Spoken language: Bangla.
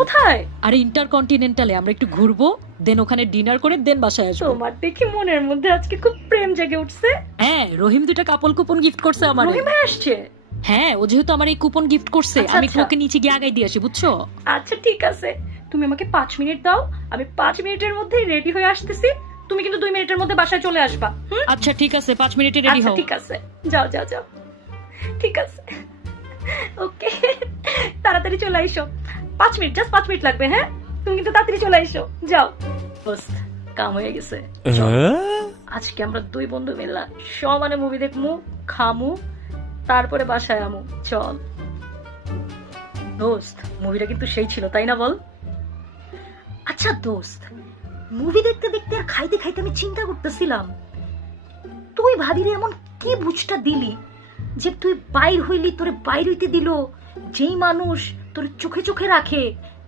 কোথায়? আরে ইন্টারকন্টিনেন্টালে আমরা একটু ঘুরবো, দেন ওখানে ডিনার করে দেন বাসায় আসবো। তোমার দেখি মনের মধ্যে আজকে খুব প্রেম জেগে উঠছে। হ্যাঁ, রহিম 2টা কাপল কুপন গিফট করছে আমার। রহিম ভাই আসছে? হ্যাঁ, ও যেহেতু আমার এই কুপন গিফট করছে, আচ্ছা, আমি আচ্ছা। ওকে নিচে গিয়ে আগাই দিয়ে আসি, বুঝছো? আচ্ছা ঠিক আছে, তুমি আমাকে 5 মিনিট দাও, আমি 5 মিনিটের মধ্যেই রেডি হয়ে আসতেছি। তুমি কিন্তু 2 মিনিটের মধ্যে বাসায় চলে আসবা। আচ্ছা ঠিক আছে, 5 মিনিটে রেডি আচ্ছা হও। ঠিক আছে, যাও যাও যাও। ঠিক আছে, ওকে, তাড়াতাড়ি চলে আইসো। 5 মিনিট, জাস্ট 5 মিনিট লাগবে। হ্যাঁ, তুমি কিন্তু তাড়াতাড়ি চলে আইসো, যাও। বস, কাম হয়ে গেছে। চল, আজকে আমরা 2 বন্ধু মিললা সমানে মুভি দেখমু, খামু, তারপরে বাসায় আমু। চল দোস্ত, মুভিটা কিন্তু সেই ছিল, তাই না বল? আচ্ছা দোস্ত, মুভি দেখতে দেখতে আর খাইতে খাইতে আমি চিন্তা করতেছিলাম, তুই ভাবিরে এমন কি বুঝটা দিলি যে তুই বাইর হইলি, তোরে বাইর হইতে দিল যেই মানুষ তোর চোখে চোখে রাখে,